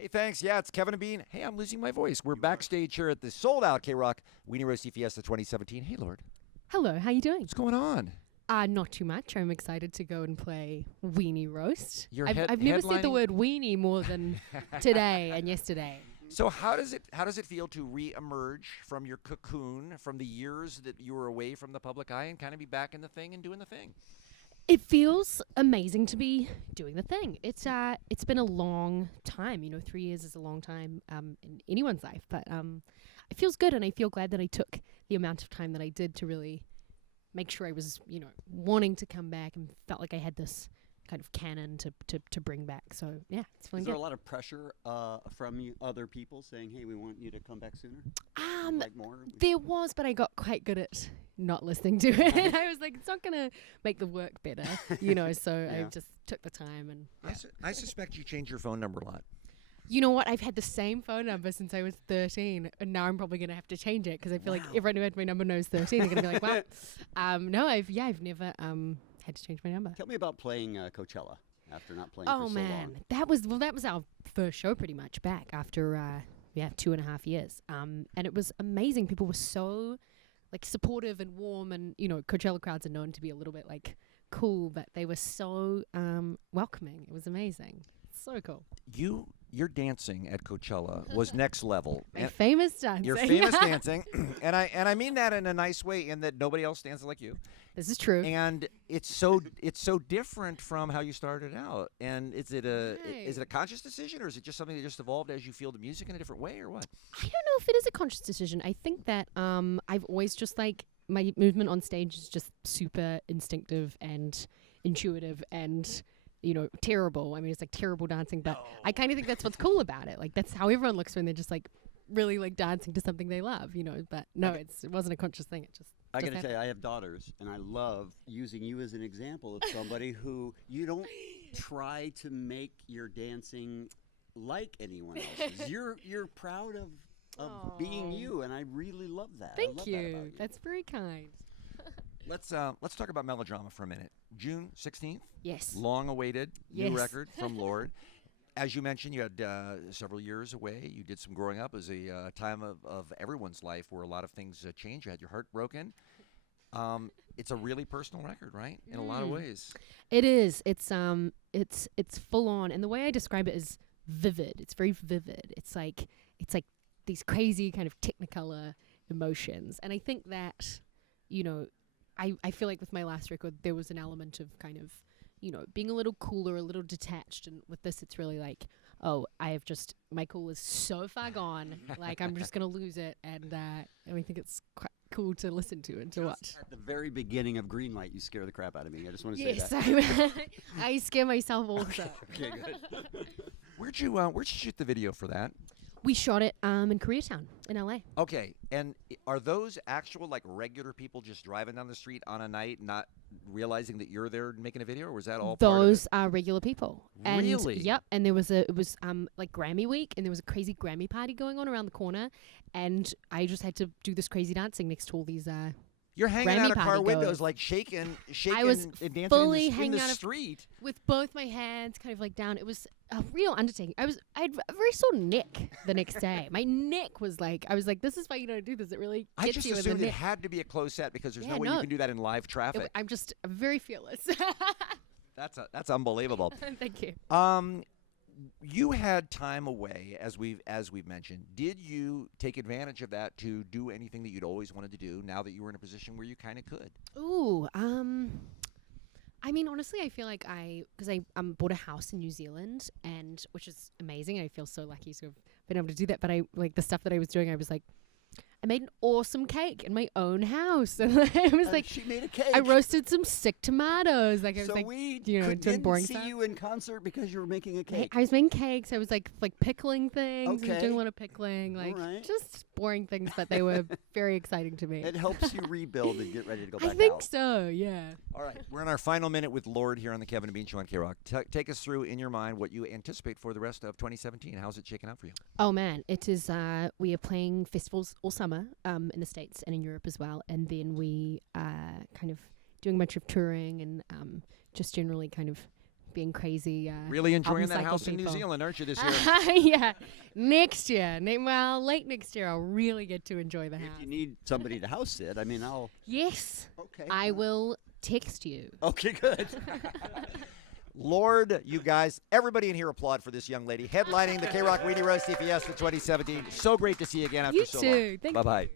Hey, thanks. Yeah, it's Kevin and Bean. Hey, I'm losing my voice. We're backstage here at the sold-out KROQ Weenie Roasty Fiesta 2017. Hey, Lorde. Hello, how you doing? What's going on? Not too much. I'm excited to go and play Weenie Roast. Your I've never said the word weenie more than today and yesterday. So how does it feel to re-emerge from your cocoon, from the years that you were away from the public eye, and kind of be back in the thing and doing the thing? It feels amazing to be doing the thing. It's been a long time. 3 years is a long time in anyone's life, but it feels good, and I feel glad that I took the amount of time that I did to really make sure I was wanting to come back and felt like I had this kind of canon to bring back. So yeah, it's feeling Is there good. a lot of pressure from other people saying, "Hey, we want you to come back sooner"? Like more? There was, but I got quite good at not listening to it. I was like, it's not gonna make the work better, So I just took the time and. Yeah. I suspect you change your phone number a lot. You know what? I've had the same phone number since I was 13, and now I'm probably going to have to change it because I feel like everyone who had my number knows 13. They're going to be like, "Well, no, I've never had to change my number." Tell me about playing Coachella after not playing Oh for so man, long. that was our first show pretty much back after 2.5 years, and it was amazing. People were so supportive and warm, and Coachella crowds are known to be a little bit cool, but they were so welcoming. It was amazing. So cool. Your dancing at Coachella was next level. My famous dancing. Your famous dancing, and I mean that in a nice way, in that nobody else dances like you. This is true. And it's so different from how you started out. And is it a conscious decision, or is it just something that just evolved as you feel the music in a different way, or what? I don't know if it is a conscious decision. I think that I've always just my movement on stage is just super instinctive and intuitive and terrible. I mean, it's terrible dancing, but I kind of think that's what's cool about it. That's how everyone looks when they're just really dancing to something they love, But no, it wasn't a conscious thing. It just. I got to tell you, I have daughters, and I love using you as an example of somebody who you don't try to make your dancing like anyone else's. You're proud of being you, and I really love that. Thank I love you. That about you. That's very kind. Let's talk about melodrama for a minute. June 16th. Yes. Long-awaited Yes. new record from Lorde. As you mentioned, you had several years away. You did some growing up. It was a time of everyone's life where a lot of things changed. You had your heart broken. It's a really personal record, right? In a lot of ways. It is. It's full on, and the way I describe it is vivid. It's very vivid. It's like these crazy kind of technicolor emotions, and I think that I feel like with my last record there was an element of kind of being a little cooler, a little detached, and with this it's really my cool is so far gone, I'm just gonna lose it, and I think it's quite cool to listen to and to watch. At the very beginning of Greenlight, you scare the crap out of me. I just want to say Yes, that. I scare myself also. Okay, good. Where'd you shoot the video for that? We shot it in Koreatown in LA. Okay, and are those actual regular people just driving down the street on a night, not realizing that you're there making a video, or was that all part of Those it? are regular people. And Really? Yep. And it was Grammy week, and there was a crazy Grammy party going on around the corner, and I just had to do this crazy dancing next to all these. You're hanging Grammy out of car party windows, goers. shaking I was and dancing fully in hanging the out of- street. with both my hands kind of down. It was a real undertaking. I had a very sore neck the next day. My neck was I was like, this is why you don't do this. It really I gets just you in the assumed it neck. had to be a closed set because there's Yeah, no way no. you can do that in live traffic. I'm very fearless. That's unbelievable. Thank you. You had time away, as we've mentioned. Did you take advantage of that to do anything that you'd always wanted to do now that you were in a position where you kind of could? Ooh, I mean, honestly, I feel like because I bought a house in New Zealand, and which is amazing. I feel so lucky to have been able to do that. But the stuff that I was doing, I was I made an awesome cake in my own house, and it was she made a cake. I roasted some sick tomatoes. I was So we doing didn't boring see stuff. you in concert because you were making a cake. I was making cakes. I was pickling things. I was Okay. doing a lot of pickling, All right. just boring things, but they were very exciting to me. It helps you rebuild and get ready to go back I think out. so. Yeah. All right, we're in our final minute with Lorde here on the Kevin and Bean Show on KROQ. Take us through, in your mind, what you anticipate for the rest of 2017. How's it shaking out for you? Oh man, it is. We are playing festivals all summer in the States and in Europe as well, and then we kind of doing a bunch of touring and just generally kind of being crazy. Really enjoying album that cycle house in New people. Zealand, aren't you, this year? Yeah, next year. Well, late next year, I'll really get to enjoy the If house. you need somebody to house sit, I mean, I'll. Yes, Okay. I will text you. Okay, good. Lorde, you guys, everybody in here applaud for this young lady headlining the KROQ Weenie Roasty Fiesta 2017. So great to see you again after You so too. long. Thank Bye-bye. you.